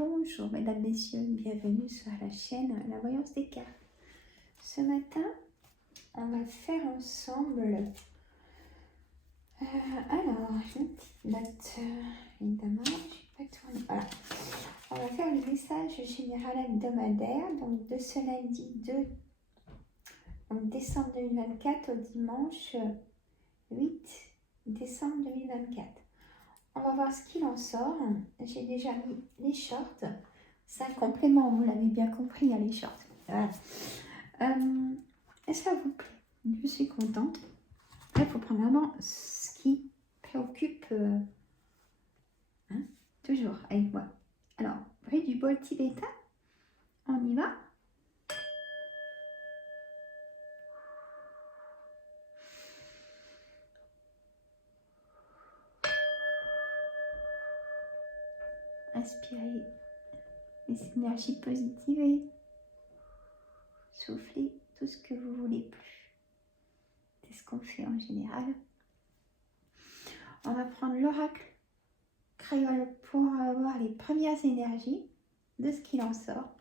Bonjour mesdames, messieurs, bienvenue sur la chaîne La Voyance des Cartes. Ce matin, on va faire ensemble, alors, une petite note, évidemment, je vais pas tourner, voilà. On va faire le message général hebdomadaire, donc de ce lundi 2 décembre 2024 au dimanche 8 décembre 2024. On va voir ce qu'il en sort. J'ai déjà mis les shorts. C'est un complément, vous l'avez bien compris, hein, les shorts. Voilà. Ça vous plaît? Je suis contente. Il faut prendre vraiment ce qui préoccupe toujours avec moi. Alors, bruit du bol tibétain. On y va. Inspirez les énergies positives et soufflez tout ce que vous voulez plus. C'est ce qu'on fait en général. On va prendre l'oracle créole pour avoir les premières énergies de ce qu'il en sort.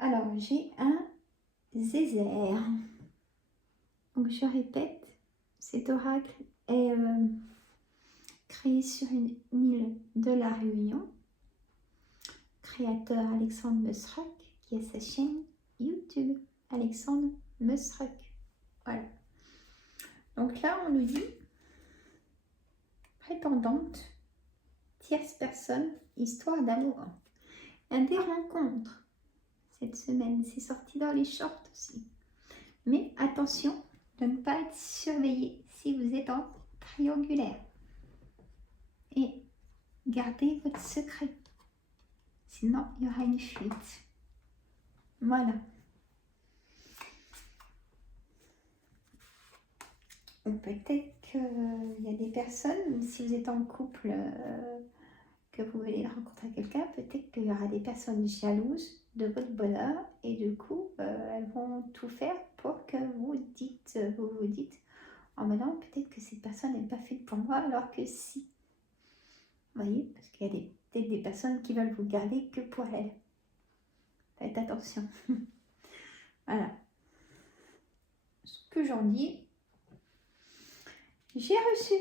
Alors, j'ai un Zézère. Donc, je répète, cet oracle est créé sur une île de la Réunion. Créateur Alexandre Messrock, qui a sa chaîne YouTube. Alexandre Messrock. Voilà. Donc là, on nous dit prétendante, tierce personne, histoire d'amour. Il y a des rencontres cette semaine, c'est sorti dans les shorts aussi. Mais attention de ne pas être surveillé si vous êtes en triangulaire. Et gardez votre secret. Sinon, il y aura une fuite. Voilà. Ou peut-être qu'il y a des personnes, si vous êtes en couple, que vous voulez rencontrer quelqu'un, peut-être qu'il y aura des personnes jalouses de votre bonheur et du coup, elles vont tout faire pour que vous vous dites, oh mais non, peut-être que cette personne n'est pas faite pour moi, alors que si. Vous voyez, parce qu'il y a peut-être des personnes qui veulent vous garder que pour elles. Faites attention. Voilà. Ce que j'en dis, j'ai reçu.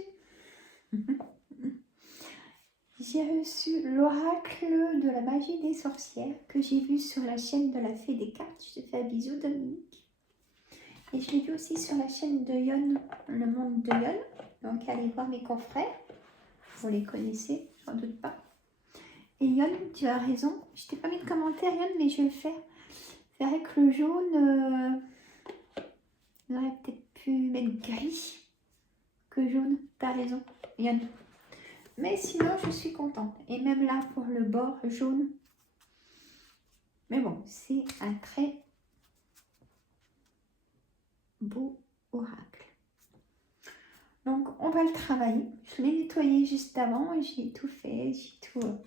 J'ai reçu l'oracle de la magie des sorcières que j'ai vu sur la chaîne de la Fée des Cartes. Je te fais un bisou, Dominique. Et je l'ai vu aussi sur la chaîne de Yon, le monde de Yon. Donc allez voir mes confrères. Vous les connaissez, j'en doute pas. Et Yon, tu as raison. Je t'ai pas mis de commentaire, Yon, mais je vais le faire. C'est vrai que le jaune, on aurait peut-être pu mettre gris que jaune. T'as raison, Yon. Mais sinon, je suis contente. Et même là, pour le bord jaune. Mais bon, c'est un très beau oracle. Donc, on va le travailler. Je l'ai nettoyé juste avant. J'ai tout fait. J'ai tout...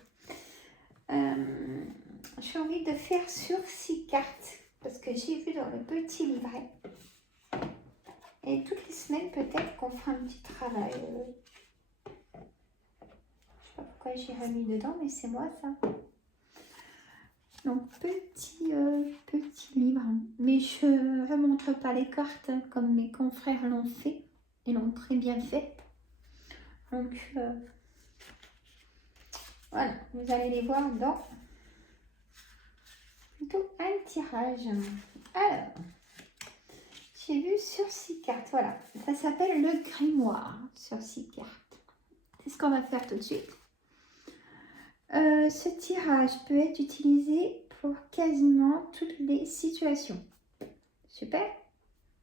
j'ai envie de faire sur 6 cartes. Parce que j'ai vu dans le petit livret. Et toutes les semaines, peut-être qu'on fera un petit travail. Je sais pas pourquoi j'ai remis dedans, mais c'est moi ça. Donc petit livre, mais je ne montre pas les cartes comme mes confrères l'ont fait, ils l'ont très bien fait. Donc voilà, vous allez les voir dans plutôt un tirage. Alors, j'ai vu sur 6 cartes, voilà, ça s'appelle le grimoire sur 6 cartes. C'est ce qu'on va faire tout de suite. Ce tirage peut être utilisé pour quasiment toutes les situations. Super.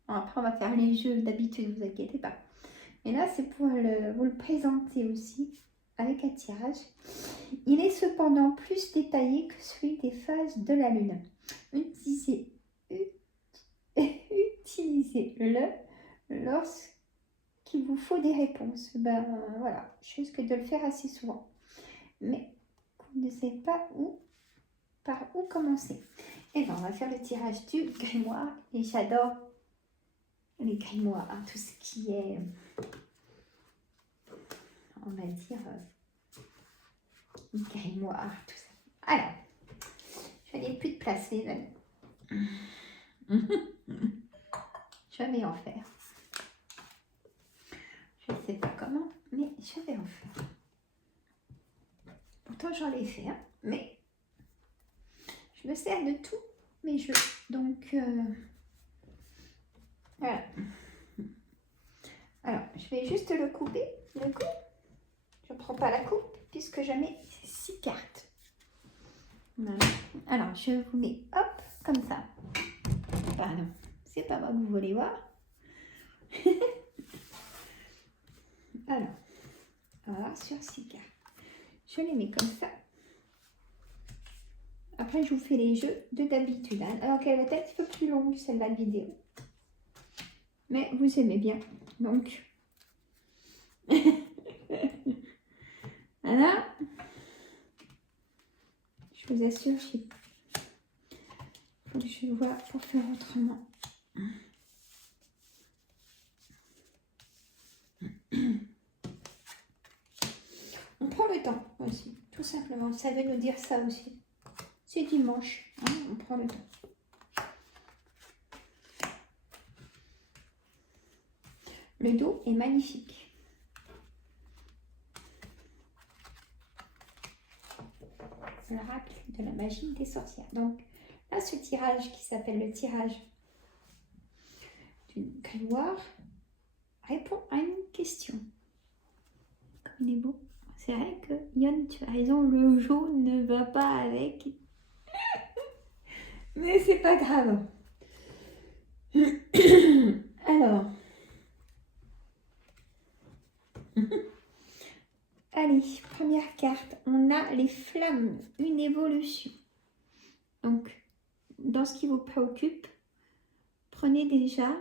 Bon, après, on va faire les jeux d'habitude, ne vous inquiétez pas. Mais là, c'est pour vous le présenter aussi avec un tirage. Il est cependant plus détaillé que celui des phases de la Lune. Utilisez-le lorsqu'il vous faut des réponses. Ben voilà, je risque de le faire assez souvent. Mais vous ne savez pas par où commencer. Et bien, on va faire le tirage du grimoire. Et j'adore les grimoires, hein, tout ce qui est, on va dire, grimoire, tout ça. n'ai plus de place, les amis. Je vais en faire. Je ne sais pas comment, mais je vais en faire. Pourtant, j'en ai fait, hein, mais je me sers de tout mes jeux. Donc, voilà. Alors, je vais juste le couper, le coup. Je ne prends pas la coupe puisque je mets 6 cartes. Voilà. Alors, je vous mets, hop, comme ça. Pardon, c'est pas moi que vous voulez voir. Alors, voilà, sur 6 cartes. Je les mets comme ça. Après, je vous fais les jeux de d'habitude. Hein. Alors qu'elle va être un petit peu plus longue, celle-là, de vidéo. Mais vous aimez bien. Donc, voilà. Je vous assure, il faut que je vois pour faire autrement. On prend le temps aussi, tout simplement. Ça veut nous dire ça aussi. C'est dimanche, hein, on prend le temps. Le dos est magnifique. L'oracle de la magie des sorcières. Donc là, ce tirage qui s'appelle le tirage d'une grimoire répond à une question. Comme il est beau. C'est vrai que Yon, tu as raison, le jaune ne va pas avec. Mais c'est pas grave. Alors. Allez, première carte. On a les flammes, une évolution. Donc, dans ce qui vous préoccupe, prenez déjà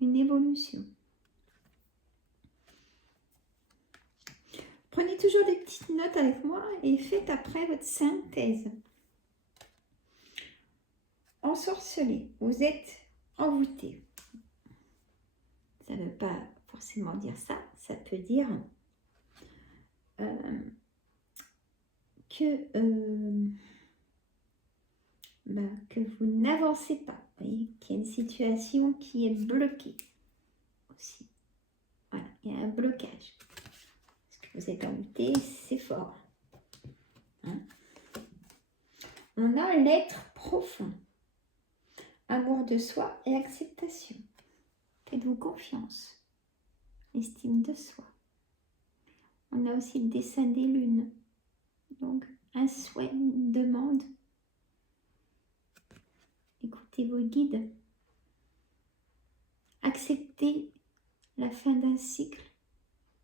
une évolution. Prenez toujours des petites notes avec moi et faites après votre synthèse. Ensorcelé, vous êtes envoûté. Ça ne veut pas forcément dire ça, ça peut dire que vous n'avancez pas. Vous voyez qu'il y a une situation qui est bloquée aussi. Voilà, il y a un blocage. Parce que vous êtes envoûté, c'est fort. Hein? On a l'être profond. Amour de soi et acceptation. Faites-vous confiance. Estime de soi. On a aussi le dessin des lunes. Donc, un souhait, une demande. Écoutez vos guides. Acceptez la fin d'un cycle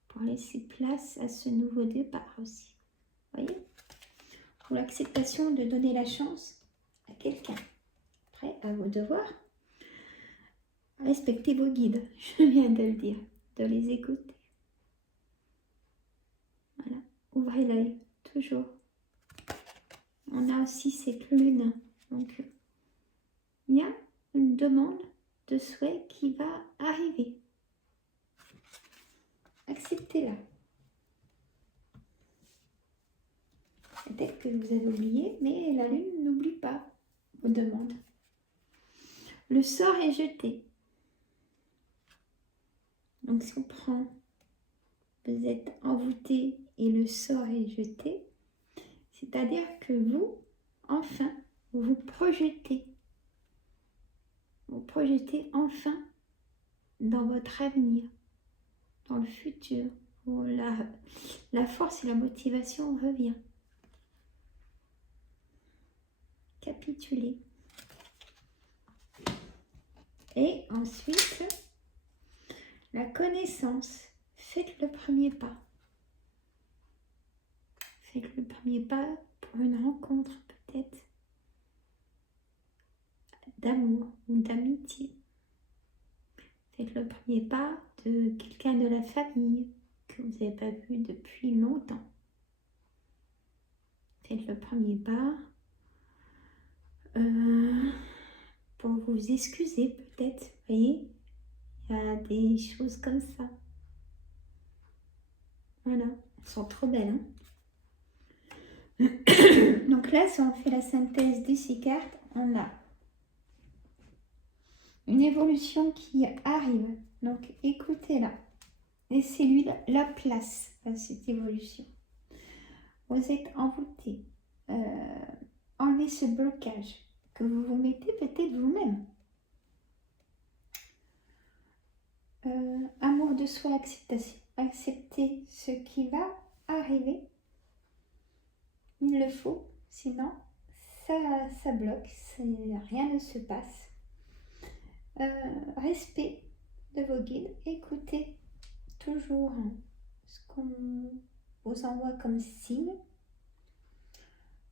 pour laisser place à ce nouveau départ aussi. Vous voyez? Pour l'acceptation de donner la chance à quelqu'un. Après, à vos devoirs. Respectez vos guides, je viens de le dire, de les écouter. Voilà, ouvrez l'œil, toujours. On a aussi cette lune, donc il y a une demande de souhait qui va arriver. Acceptez-la. Peut-être que vous avez oublié, mais la lune n'oublie pas vos demandes. Le sort est jeté. Donc si on prend, vous êtes envoûté et le sort est jeté, c'est-à-dire que vous, enfin, vous projetez. Vous projetez enfin dans votre avenir, dans le futur, où la force et la motivation revient. Capituler. Et ensuite, la connaissance. Faites le premier pas. Faites le premier pas pour une rencontre peut-être d'amour ou d'amitié. Faites le premier pas de quelqu'un de la famille que vous n'avez pas vu depuis longtemps. Faites le premier pas pour vous excuser peut-être. Vous voyez, il y a des choses comme ça. Voilà, elles sont trop belles. Hein. Donc là, si on fait la synthèse de ces cartes, on a une évolution qui arrive. Donc, écoutez-la. Laissez-lui la place à cette évolution. Vous êtes envoûté. Enlevez ce blocage que vous vous mettez peut-être vous-même. Amour de soi, acceptation. Accepter ce qui va arriver. Il le faut, sinon ça bloque, rien ne se passe. Respect de vos guides, écoutez toujours ce qu'on vous envoie comme signe.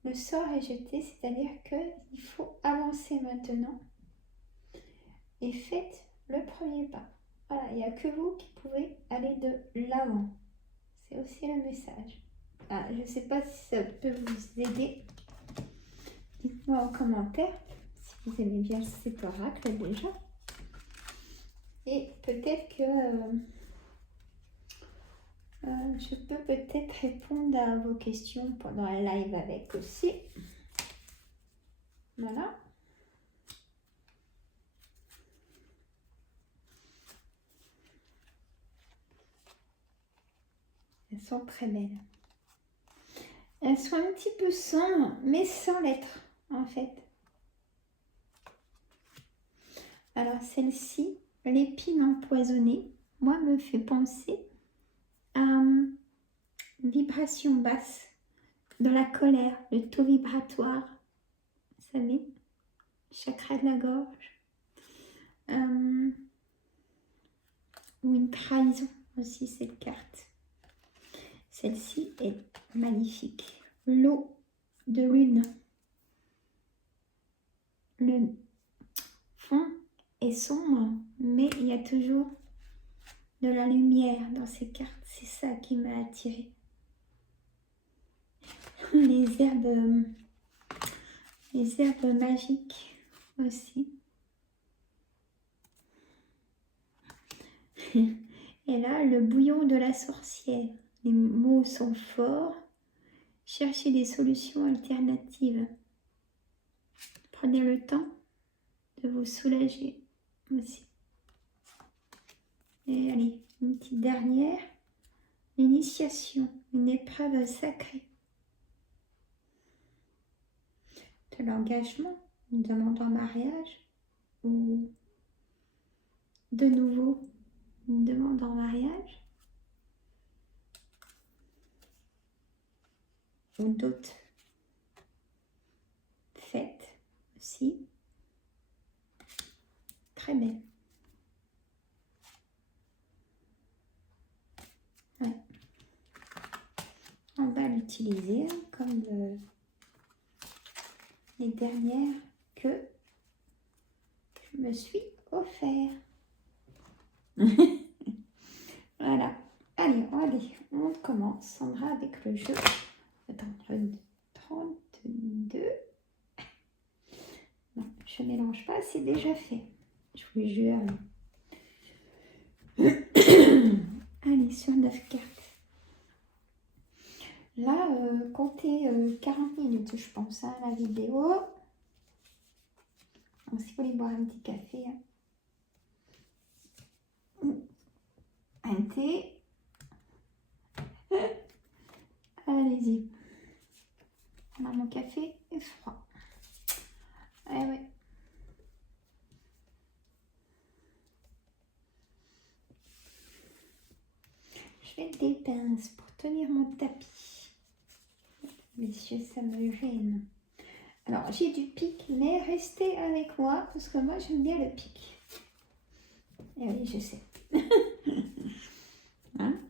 Le sort est jeté, c'est-à-dire qu'il faut avancer maintenant et faites le premier pas. Voilà, il n'y a que vous qui pouvez aller de l'avant. C'est aussi le message. Ah, je ne sais pas si ça peut vous aider. Dites-moi en commentaire si vous aimez bien cet oracle déjà. Et peut-être que je peux peut-être répondre à vos questions pendant un live avec aussi. Voilà. Elles sont très belles. Elles sont un petit peu sombres, mais sans lettres, en fait. Alors, celle-ci, l'épine empoisonnée, moi, me fait penser à une vibration basse, de la colère, le taux vibratoire, vous savez, chakra de la gorge, ou une trahison aussi, cette carte. Celle-ci est magnifique. L'eau de lune. Le fond est sombre, mais il y a toujours de la lumière dans ces cartes. C'est ça qui m'a attirée. Les herbes magiques aussi. Et là, le bouillon de la sorcière. Les mots sont forts. Cherchez des solutions alternatives. Prenez le temps de vous soulager aussi. Et allez, une petite dernière. L'initiation, une épreuve sacrée. De l'engagement, une demande en mariage ou de nouveau une demande en mariage ou d'autres fêtes aussi. Très belle. Ouais. On va l'utiliser comme les dernières que je me suis offert. Voilà. Allez, on commence. Sandra avec le jeu. Attends, 32. Non, je mélange pas, c'est déjà fait. Je vous jure. Allez, sur 9 cartes. Là, comptez 40 minutes, je pense, hein, la vidéo. Donc, si vous voulez boire un petit café, un thé, allez-y. Alors, mon café est froid. Eh oui. Je vais des pinces pour tenir mon tapis. Messieurs, ça me gêne. Alors, j'ai du pic, mais restez avec moi, parce que moi, j'aime bien le pic. Et oui, je sais. Hein?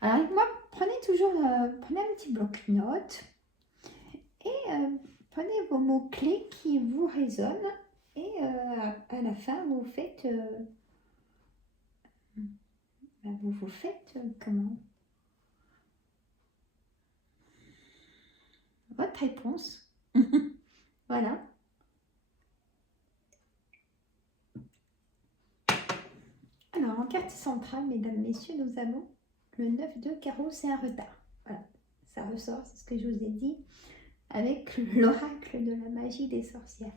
Alors, moi, prenez un petit bloc-notes et prenez vos mots-clés qui vous résonnent. Et à la fin, vous faites... vous faites comment? Votre réponse. Voilà. Alors, en carte centrale, mesdames, messieurs, nous avons le 9 de carreau, c'est un retard. Voilà, ça ressort, c'est ce que je vous ai dit, avec l'oracle de la magie des sorcières.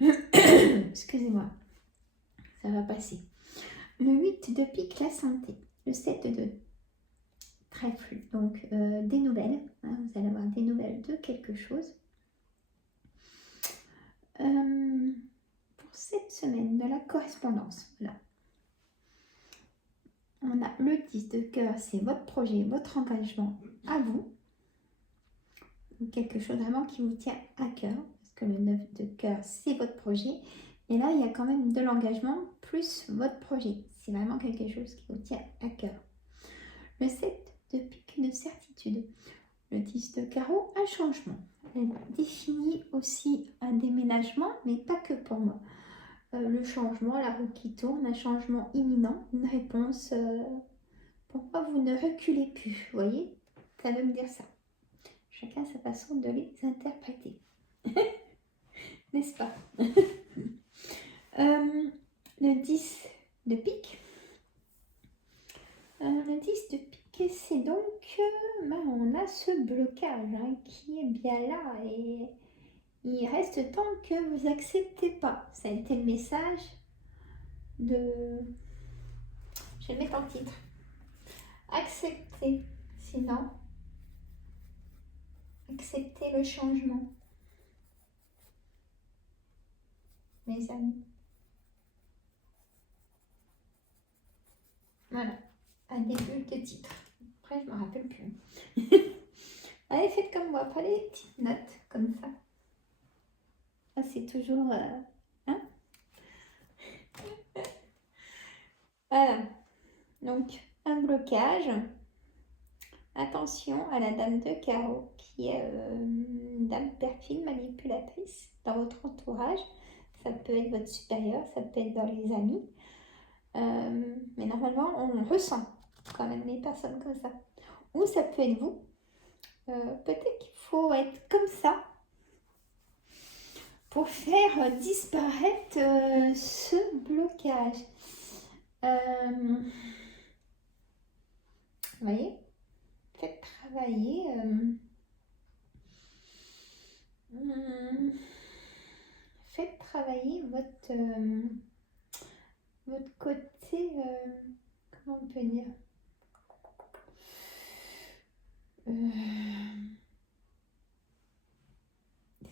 Excusez-moi, ça va passer. Le 8 de pique, la santé. Le 7 de trèfle, donc des nouvelles. Hein, vous allez avoir des nouvelles de quelque chose. Pour cette semaine, de la correspondance. Voilà. On a le 10 de cœur, c'est votre projet, votre engagement à vous. Quelque chose vraiment qui vous tient à cœur. Parce que le 9 de cœur, c'est votre projet. Et là, il y a quand même de l'engagement plus votre projet. C'est vraiment quelque chose qui vous tient à cœur. Le 7 de pique, une certitude. Le 10 de carreau, un changement. Elle définit aussi un déménagement, mais pas que pour moi. Le changement, la roue qui tourne, un changement imminent, une réponse. Pourquoi vous ne reculez plus? Vous voyez, ça veut me dire ça. Chacun sa façon de les interpréter. N'est-ce pas? Le 10 de pique. Le 10 de pique, c'est donc, on a ce blocage hein, qui est bien là et il reste tant que vous n'acceptez pas. Ça a été le message de... Je vais le mettre en titre. Acceptez, sinon, acceptez le changement. Mes amis. Voilà, un début de titre. Après, je ne me rappelle plus. Allez, faites comme moi, prenez des petites notes comme ça. Ah, c'est toujours... hein. Voilà. Donc, un blocage. Attention à la dame de carreau, qui est une dame perfide, manipulatrice dans votre entourage. Ça peut être votre supérieur, ça peut être dans les amis. Mais normalement, on ressent quand même les personnes comme ça. Ou ça peut être vous. Peut-être qu'il faut être comme ça pour faire disparaître ce blocage. Vous voyez, faites travailler votre côté, comment on peut dire,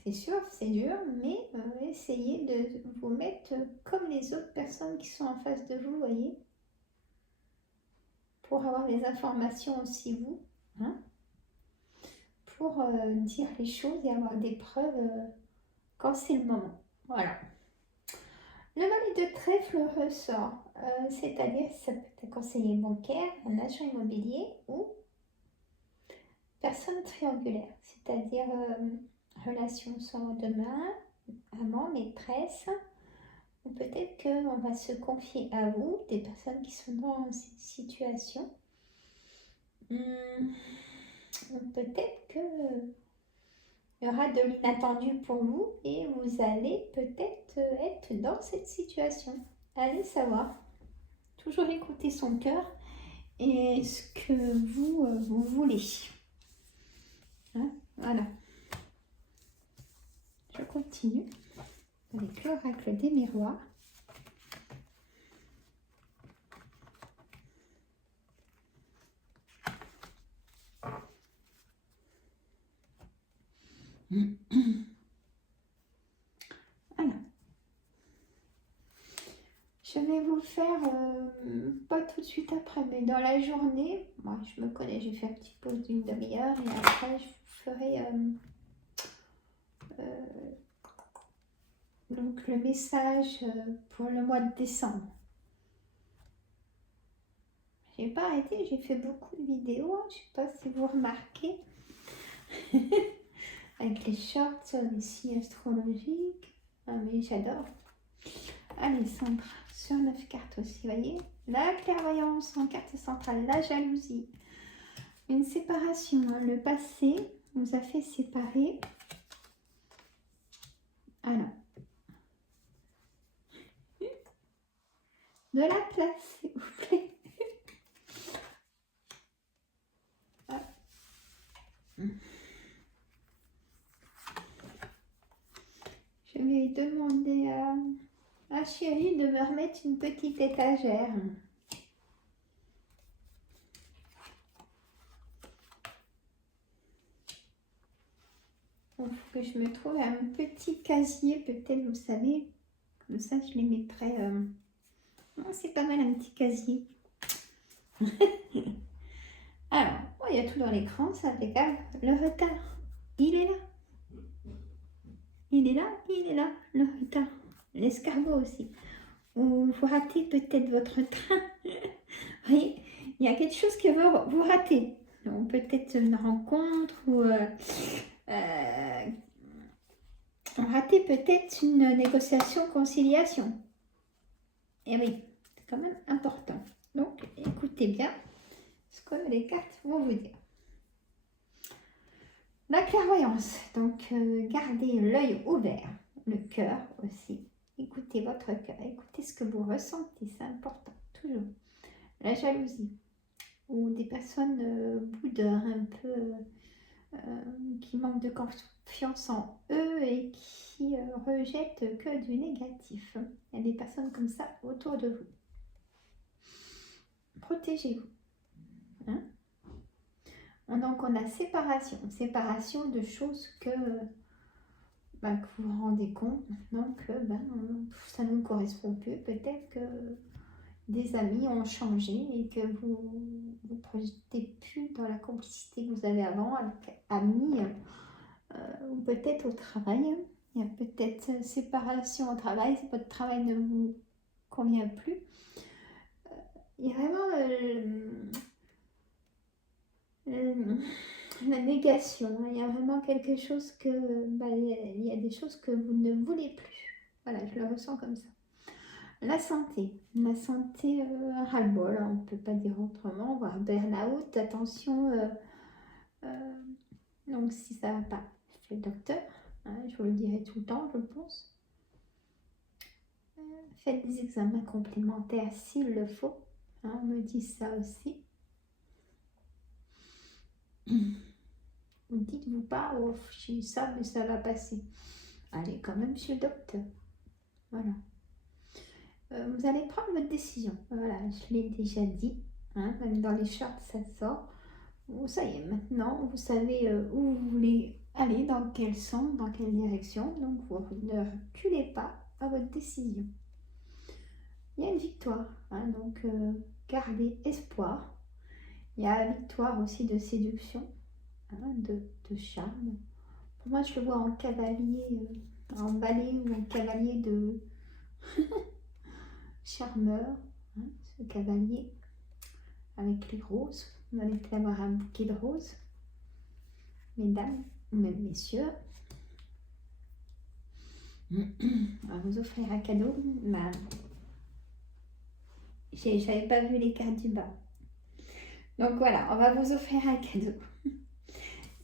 c'est sûr, c'est dur, mais essayez de vous mettre comme les autres personnes qui sont en face de vous, voyez, pour avoir des informations aussi, vous, hein, pour dire les choses et avoir des preuves quand c'est le moment. Voilà. Le valet de trèfle ressort, c'est-à-dire ça peut être un conseiller bancaire, un agent immobilier ou personne triangulaire, c'est-à-dire relation sans demain, amant, maîtresse, ou peut-être qu'on va se confier à vous, des personnes qui sont dans cette situation. Ou peut-être que il y aura de l'inattendu pour vous et vous allez peut-être être dans cette situation. Allez savoir. Toujours écouter son cœur et ce que vous voulez. Hein, voilà. Je continue avec l'oracle des miroirs. Alors, je vais vous faire, pas tout de suite après, mais dans la journée, moi je me connais, je vais faire une petite pause d'une demi-heure et après je vous ferai donc le message pour le mois de décembre. J'ai pas arrêté, j'ai fait beaucoup de vidéos, je sais pas si vous remarquez, avec les shorts sur les signes astrologiques. Ah mais j'adore. Allez Sandra, sur 9 cartes aussi, vous voyez. La clairvoyance en carte centrale, la jalousie, une séparation, hein. Le passé nous a fait séparer. Alors, de la place, s'il vous plaît. Je vais demander à Chérie de me remettre une petite étagère. Il faut que je me trouve un petit casier, peut-être, vous savez. Comme ça, je les mettrai... Oh, c'est pas mal, un petit casier. Alors, oh, il y a tout dans l'écran, ça, regarde. Le retard, il est là. Il est là, il est là, le retard. L'escargot aussi. Ou vous ratez peut-être votre train. Vous voyez, il y a quelque chose que vous ratez. Donc, peut-être une rencontre ou... on ratait peut-être une négociation, conciliation. Et oui, c'est quand même important. Donc, écoutez bien ce que les cartes vont vous dire. La clairvoyance, donc gardez l'œil ouvert, le cœur aussi. Écoutez votre cœur, écoutez ce que vous ressentez, c'est important, toujours. La jalousie, ou des personnes boudeurs un peu, qui manquent de confiance en eux et qui rejettent que du négatif. Il y a des personnes comme ça autour de vous. Protégez-vous. Hein? Donc on a séparation de choses que vous vous rendez compte maintenant que ça ne nous correspond plus. Peut-être que des amis ont changé et que vous ne projetez plus dans la complicité que vous avez avant avec amis ou peut-être au travail. Il y a peut-être séparation au travail, si votre travail ne vous convient plus. Il y a vraiment la négation. Il y a vraiment quelque chose que... il y a des choses que vous ne voulez plus. Voilà, je le ressens comme ça. La santé ras-le-bol, on ne peut pas dire autrement, voire burn-out, attention, donc si ça ne va pas, chez le docteur, hein, je vous le dirai tout le temps, je pense. Faites des examens complémentaires s'il le faut, hein, on me dit ça aussi. Ne dites-vous pas, oh, j'ai eu ça, mais ça va passer. Allez quand même chez le docteur, voilà. Vous allez prendre votre décision. Voilà, je l'ai déjà dit. Hein, même dans les chartes, ça sort. Bon, ça y est, maintenant, vous savez où vous voulez aller, dans quel sens, dans quelle direction. Donc, vous ne reculez pas à votre décision. Il y a une victoire. Hein, donc, gardez espoir. Il y a la victoire aussi de séduction, hein, de charme. Pour moi, je le vois en cavalier, en valet ou en cavalier de... charmeur, hein, ce cavalier avec les roses. Vous allez avoir un bouquet de roses, mesdames ou même messieurs. On va vous offrir un cadeau. J'avais pas vu les cartes du bas. Donc voilà, on va vous offrir un cadeau.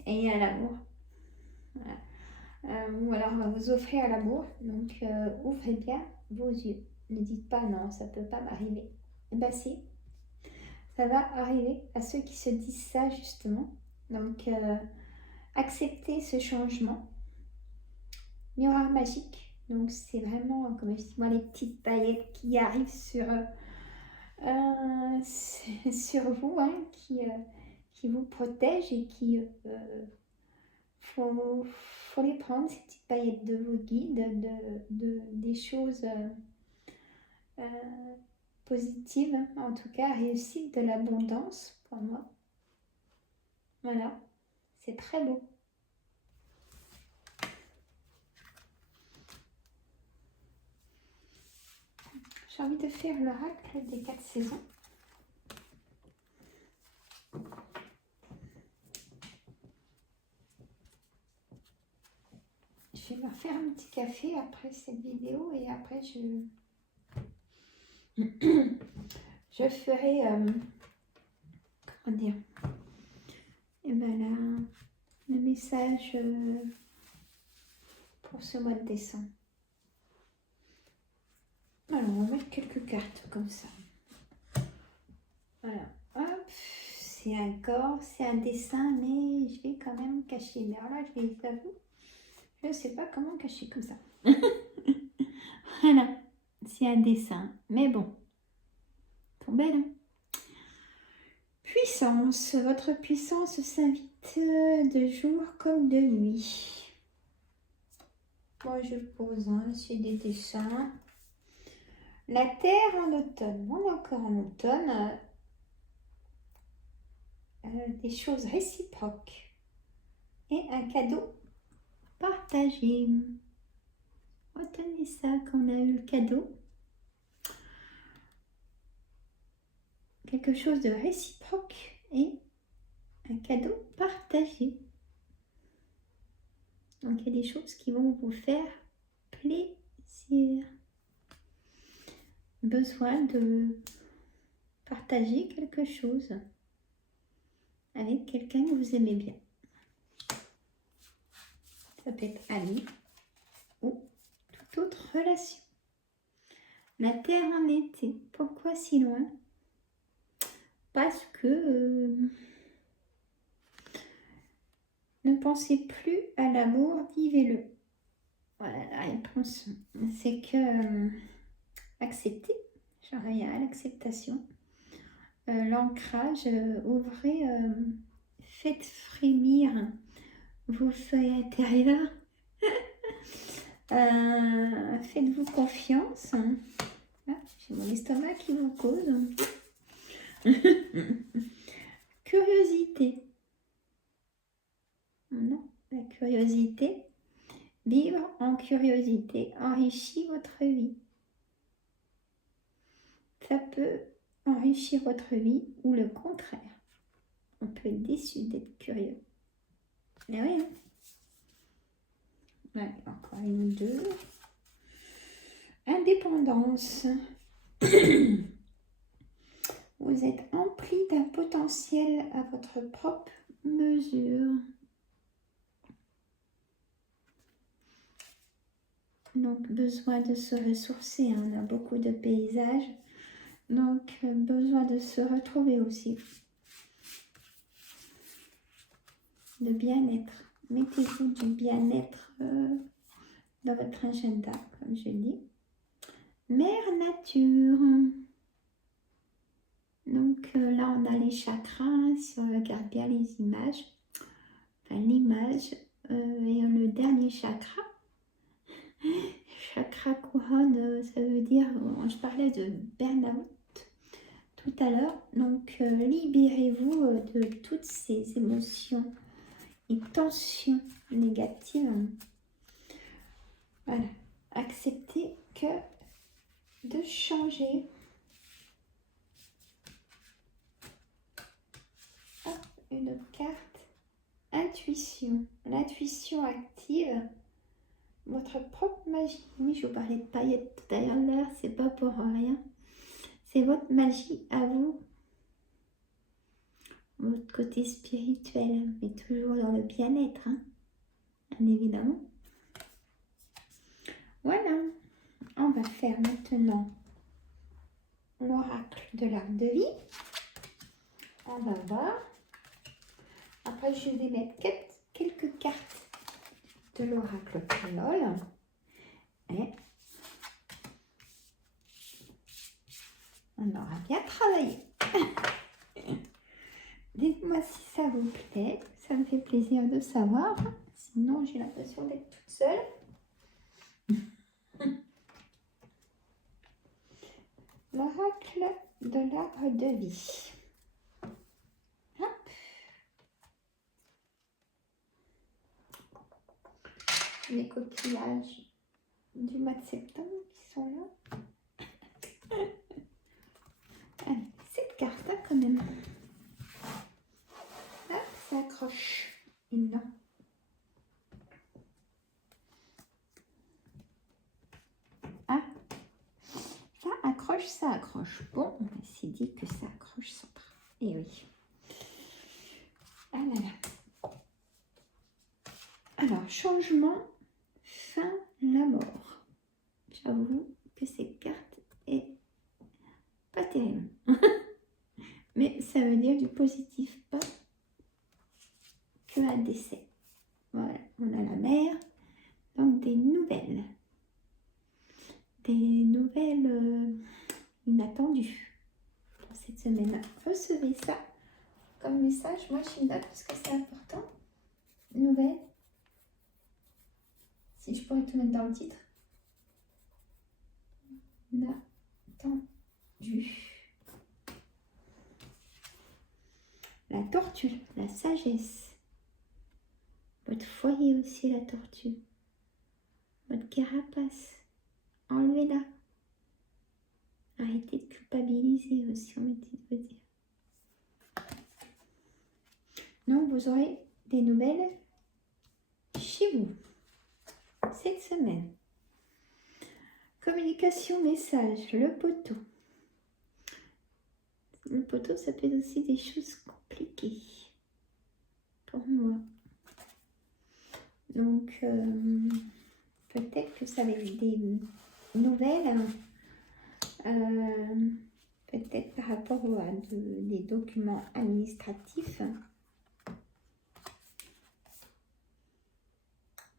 Et à l'amour. Voilà. Ou alors on va vous offrir à l'amour. Donc ouvrez bien vos yeux. Ne dites pas non, ça peut pas m'arriver. Eh bien si, ça va arriver à ceux qui se disent ça justement. Donc acceptez ce changement. Miroir magique. Donc c'est vraiment, comme je dis moi, les petites paillettes qui arrivent sur vous, hein, qui vous protègent et qui faut les prendre, ces petites paillettes de vos guides, des choses positives, en tout cas réussite de l'abondance pour moi. Voilà, c'est très beau. J'ai envie de faire l'oracle des 4 saisons. Je vais me faire un petit café après cette vidéo et après je ferai, comment dire, et ben le message pour ce mois de décembre. Alors, on va mettre quelques cartes comme ça. Voilà, hop, c'est un corps, c'est un dessin, mais je vais quand même cacher. Mais alors là, je les avoue, je ne sais pas comment cacher comme ça. Voilà, c'est un dessin. Mais bon, trop belle. Hein. Puissance. Votre puissance s'invite de jour comme de nuit. Moi, je pose, hein, c'est des dessins. La terre en automne. On est encore en automne. Des choses réciproques. Et un cadeau partagé. Retenez ça quand on a eu le cadeau. Quelque chose de réciproque et un cadeau partagé. Donc, il y a des choses qui vont vous faire plaisir. Besoin de partager quelque chose avec quelqu'un que vous aimez bien. Ça peut être ami ou toute autre relation. La terre en été. Pourquoi si loin? Parce que ne pensez plus à l'amour, vivez-le. Voilà la réponse. C'est que accepter, genre il y a l'acceptation, l'ancrage, ouvrez, faites frémir vos feuilles intérieures, faites-vous confiance. Ah, j'ai mon estomac qui vous cause. Curiosité. Non, la curiosité. Vivre en curiosité enrichit votre vie. Ça peut enrichir votre vie ou le contraire. On peut être déçu d'être curieux. Mais oui. Hein. Allez, encore une ou deux. Indépendance. Vous êtes empli d'un potentiel à votre propre mesure. Donc, besoin de se ressourcer. Hein. On a beaucoup de paysages. Donc, besoin de se retrouver aussi. De bien-être. Mettez-vous du bien-être dans votre agenda, comme je dis. Mère nature. Donc, là, on a les chakras. Si on regarde bien les images, enfin l'image et le dernier chakra. Chakra couronne, ça veut dire, je parlais de burn-out tout à l'heure. Donc, libérez-vous de toutes ces émotions et tensions négatives. Voilà. Acceptez que de changer. Hop, une carte. Intuition. L'intuition active votre propre magie. Oui, je vous parlais de paillettes tout à l'heure, c'est pas pour rien. C'est votre magie à vous. Votre côté spirituel, mais toujours dans le bien-être, hein, bien évidemment. Voilà. On va faire maintenant l'oracle de l'arbre de vie. On va voir. Après, je vais mettre quelques cartes de l'oracle créole. Et on aura bien travaillé. Dites-moi si ça vous plaît. Ça me fait plaisir de savoir. Sinon, j'ai l'impression d'être toute seule. L'oracle de l'arbre de vie. Hop. Les coquillages du mois de septembre qui sont là. Allez, cette carte là quand même. Hop, ça accroche. Et non. Ah, ça accroche, ça accroche. Bon, on s'est dit que ça accroche sans train. Et oui. Ah là là. Alors, changement, fin, la mort. J'avoue que cette carte est pas terrible. Mais ça veut dire du positif, pas que un décès. on a la mer. Donc des nouvelles. Des nouvelles inattendues pour cette semaine. Recevez ça comme message. Moi, je me note parce que c'est important. Nouvelles. Si je pourrais tout mettre dans le titre. Inattendu. La tortue, la sagesse. Votre foyer aussi, la tortue. Votre carapace. Enlevez-la. Arrêtez de culpabiliser aussi, on me dit de vous dire. Donc, vous aurez des nouvelles chez vous cette semaine. Communication, message, le poteau. Le poteau, ça peut être aussi des choses compliquées pour moi. Donc, peut-être que ça va être des nouvelles, peut-être par rapport à des documents administratifs.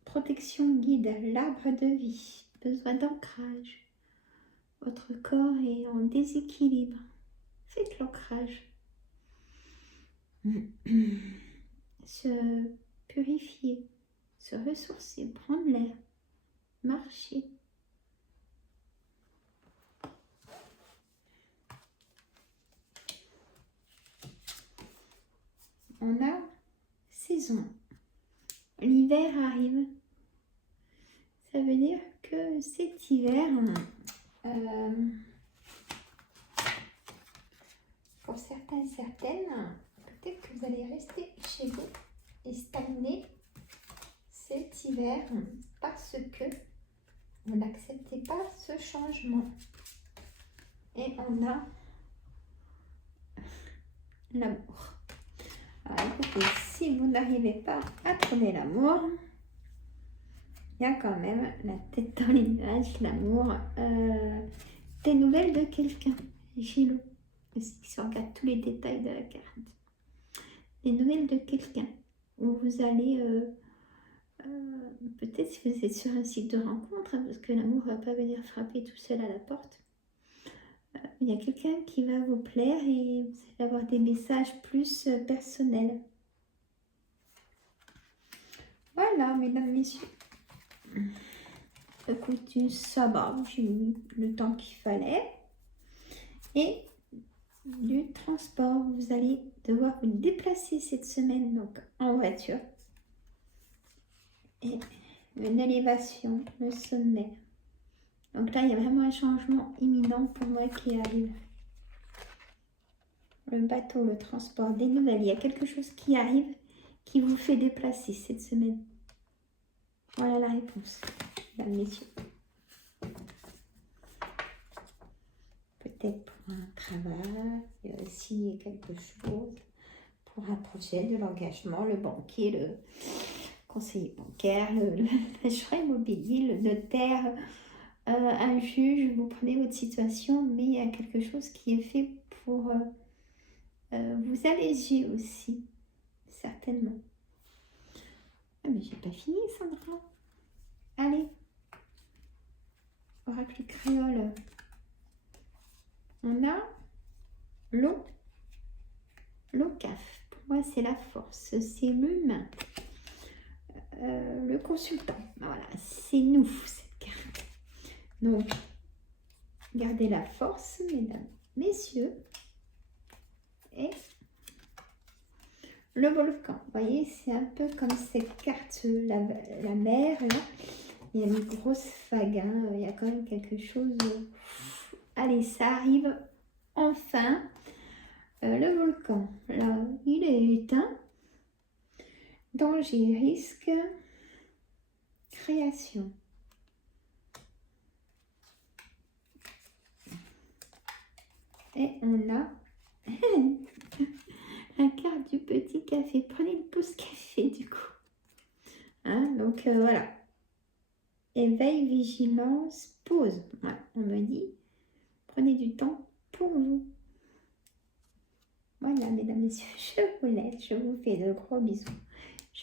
Protection guide, l'arbre de vie, besoin d'ancrage. Votre corps est en déséquilibre. Faites l'ancrage. Se purifier, se ressourcer, prendre l'air, marcher. On a saison. L'hiver arrive. Ça veut dire que cet hiver, pour certains et certaines, peut-être que vous allez rester chez vous et stagner cet hiver parce que vous n'acceptez pas ce changement. Et on a l'amour. Alors écoutez, si vous n'arrivez pas à trouver l'amour, il y a quand même la tête dans les nuages, l'amour, des nouvelles de quelqu'un, Gilo, si on regarde tous les détails de la carte. Des nouvelles de quelqu'un, où vous allez, peut-être si vous êtes sur un site de rencontre, parce que l'amour ne va pas venir frapper tout seul à la porte, il y a quelqu'un qui va vous plaire et vous allez avoir des messages plus personnels. Voilà, mesdames, messieurs. Écoutez, ça va, j'ai mis le temps qu'il fallait. Et du transport, vous allez devoir vous déplacer cette semaine, donc en voiture. Et une élévation, le sommet. Donc là, il y a vraiment un changement imminent pour moi qui arrive. Le bateau, le transport, des nouvelles. Il y a quelque chose qui arrive qui vous fait déplacer cette semaine. Voilà la réponse, mesdames, messieurs. Peut-être pour un travail, signer quelque chose pour un projet, de l'engagement, le banquier, le conseiller bancaire, l'agent immobilier, le notaire, un juge. Vous prenez votre situation, mais il y a quelque chose qui est fait pour vous alléger aussi, certainement. Ah, mais j'ai pas fini, Sandra. Allez, oracle créole. On a l'eau, l'OCAF. Pour moi, c'est la force, c'est l'humain, le consultant. Voilà, c'est nous, cette carte. Donc, gardez la force, mesdames, messieurs. Et le volcan. Vous voyez, c'est un peu comme cette carte, la mer, là. Il y a une grosse vague, hein. Il y a quand même quelque chose. Allez, ça arrive enfin. Le volcan, là, il est éteint. Danger, risque, création. Et on a la carte du petit café. Prenez une pause café, du coup. Hein, donc, voilà. Éveil, vigilance, pause. Voilà, on me dit, prenez du temps pour vous. Voilà, mesdames, messieurs, je vous laisse. Je vous fais de gros bisous.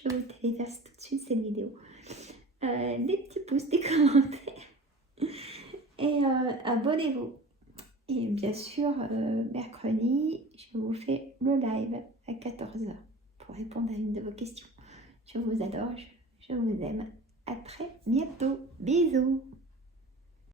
Je vous téléverse tout de suite cette vidéo. Des petits pouces, des commentaires. Et abonnez-vous. Et bien sûr, mercredi, je vous fais le live à 14h pour répondre à une de vos questions. Je vous adore, je vous aime. À très bientôt. Bisous.